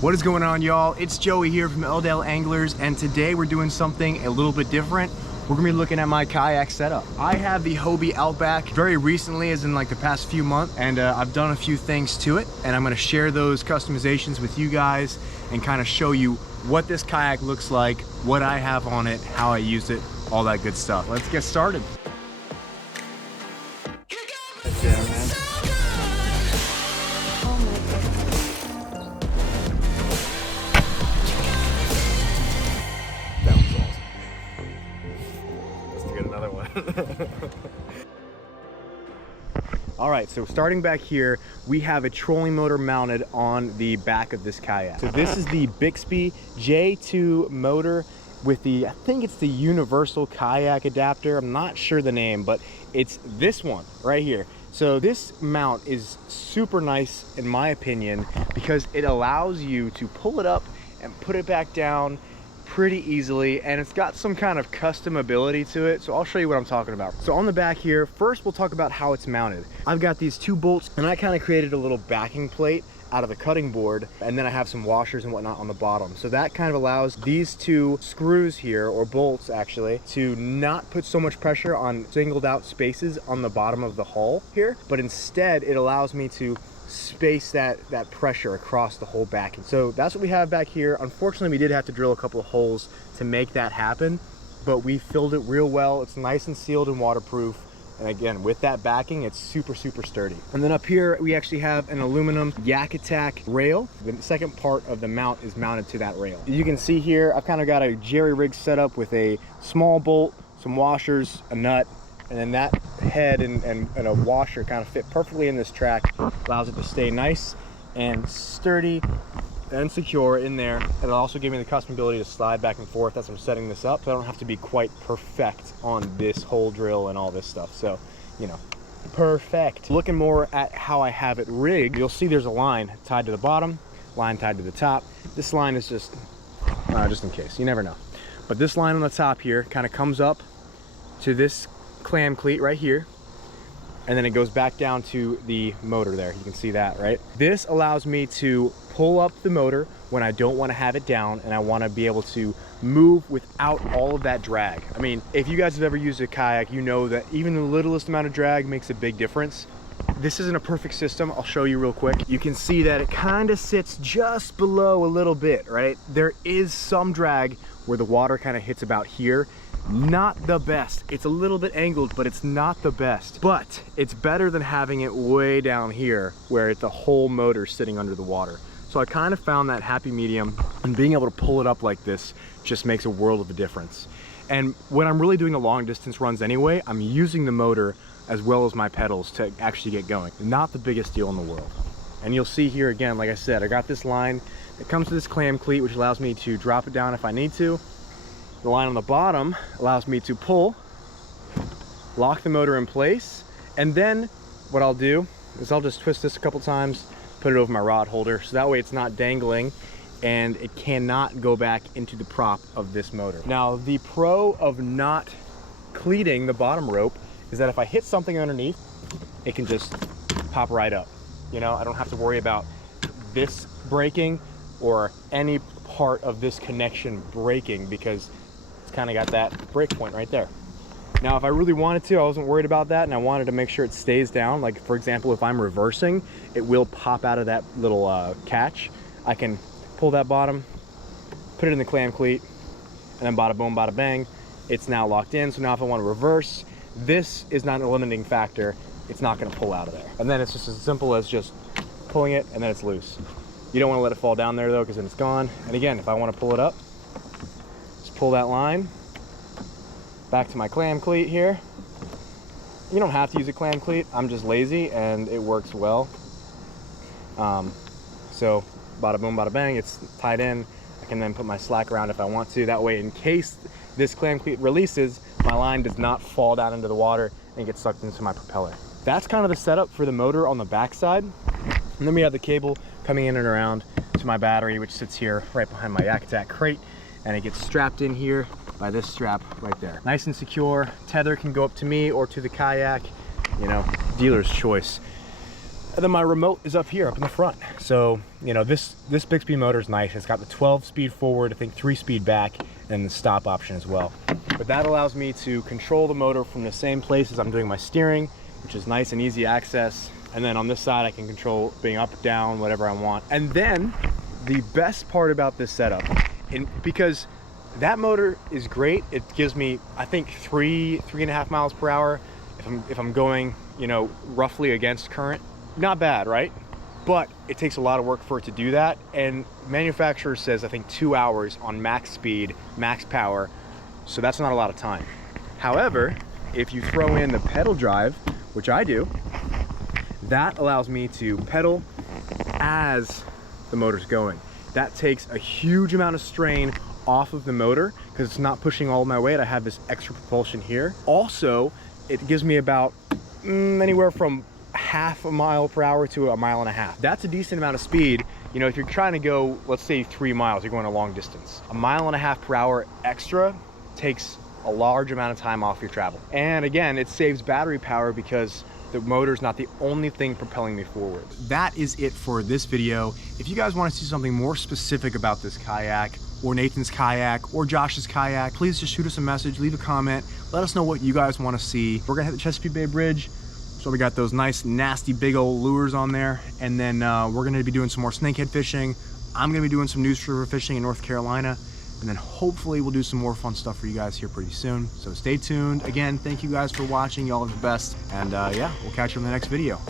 What is going on, y'all? It's Joey here from ODell Anglers, and today we're doing something a little bit different. We're gonna be looking at my kayak setup. I have the Hobie Outback very recently, as in like the past few months, and I've done a few things to it, and I'm gonna share those customizations with you guys and kind of show you what this kayak looks like, what I have on it, how I use it, all that good stuff. Let's get started. That's it, man. All right, so starting back here, we have a trolling motor mounted on the back of this kayak. So this is the Bixpy J2 motor with the, I think it's the universal kayak adapter. I'm not sure the name, but it's this one right here. So this mount is super nice in my opinion because it allows you to pull it up and put it back down pretty easily, and it's got some kind of custom ability to it, so I'll show you what I'm talking about. So on the back here, first we'll talk about how it's mounted. I've got these two bolts, and I kind of created a little backing plate out of the cutting board, and then I have some washers and whatnot on the bottom. So that kind of allows these two screws here, or bolts actually, to not put so much pressure on singled out spaces on the bottom of the hull here, but instead it allows me to space that pressure across the whole backing. So that's what we have back here. Unfortunately, we did have to drill a couple of holes to make that happen, but we filled it real well. It's nice and sealed and waterproof. And again, with that backing, it's super sturdy. And then up here, we actually have an aluminum Yak Attack rail. The second part of the mount is mounted to that rail. You can see here, I've kind of got a jerry rig set up with a small bolt, some washers, a nut, and then that head and a washer kind of fit perfectly in this track. Allows it to stay nice and sturdy and secure in there. It'll also give me the custom ability to slide back and forth as I'm setting this up, so I don't have to be quite perfect on this hole drill and all this stuff. So, you know, perfect. Looking more at how I have it rigged, you'll see there's a line tied to the bottom, line tied to the top. This line is just in case, you never know. But this line on the top here kind of comes up to this clam cleat right here, and then it goes back down to the motor there. You can see that, right? This allows me to pull up the motor when I don't want to have it down and I want to be able to move without all of that drag. I mean, if you guys have ever used a kayak, you know that even the littlest amount of drag makes a big difference. This isn't a perfect system. I'll show you real quick. You can see that it kind of sits just below a little bit, right? There is some drag where the water kind of hits about here. Not the best. It's a little bit angled, but it's not the best. But it's better than having it way down here where the whole motor's sitting under the water. So I kind of found that happy medium, and being able to pull it up like this just makes a world of a difference. And when I'm really doing the long distance runs anyway, I'm using the motor as well as my pedals to actually get going. Not the biggest deal in the world. And you'll see here again, like I said, I got this line that comes to this clam cleat, which allows me to drop it down if I need to. The line on the bottom allows me to pull, lock the motor in place, and then what I'll do is I'll just twist this a couple times, put it over my rod holder, so that way it's not dangling and it cannot go back into the prop of this motor. Now, the pro of not cleating the bottom rope is that if I hit something underneath, it can just pop right up. You know, I don't have to worry about this breaking or any part of this connection breaking because it's kind of got that break point right there. Now, if I really wanted to, I wasn't worried about that, and I wanted to make sure it stays down. Like, for example, if I'm reversing, it will pop out of that little catch. I can pull that bottom, put it in the clam cleat, and then bada boom, bada bang, it's now locked in. So now if I want to reverse, this is not a limiting factor. It's not going to pull out of there. And then it's just as simple as just pulling it, and then it's loose. You don't want to let it fall down there though, because then it's gone. And again, if I want to pull it up, just pull that line back to my clam cleat here. You don't have to use a clam cleat. I'm just lazy and it works well. So bada boom, bada bang, it's tied in. I can then put my slack around if I want to. That way, in case this clam cleat releases, my line does not fall down into the water and get sucked into my propeller. That's kind of the setup for the motor on the back side. And then we have the cable coming in and around to my battery, which sits here right behind my Yak Attack crate, and it gets strapped in here by this strap right there. Nice and secure. Tether can go up to me or to the kayak, you know, dealer's choice. And then my remote is up here, up in the front. So, you know, this Bixby motor is nice. It's got the 12-speed forward, I think 3-speed back, and the stop option as well. But that allows me to control the motor from the same place as I'm doing my steering, which is nice and easy access. And then on this side, I can control being up, down, whatever I want. And then the best part about this setup, because that motor is great, it gives me, I think, 3.5 miles per hour if I'm going, you know, roughly against current. Not bad, right? But it takes a lot of work for it to do that. And manufacturer says, I think, 2 hours on max speed, max power. So that's not a lot of time. However, if you throw in the pedal drive, which I do, that allows me to pedal as the motor's going. That takes a huge amount of strain off of the motor because it's not pushing all of my weight. I have this extra propulsion here. Also, it gives me about anywhere from half a mile per hour to 1.5 miles. That's a decent amount of speed. You know, if you're trying to go, let's say 3 miles, you're going a long distance. 1.5 miles per hour extra takes a large amount of time off your travel. And again, it saves battery power because the motor's not the only thing propelling me forward. That is it for this video. If you guys want to see something more specific about this kayak, or Nathan's kayak, or Josh's kayak, please just shoot us a message, leave a comment, let us know what you guys want to see. We're gonna hit the Chesapeake Bay Bridge, so we got those nice, nasty, big old lures on there, and then we're gonna be doing some more snakehead fishing. I'm gonna be doing some Neuse River fishing in North Carolina, and then hopefully we'll do some more fun stuff for you guys here pretty soon. So stay tuned. Again, thank you guys for watching. Y'all are the best, and yeah, we'll catch you in the next video.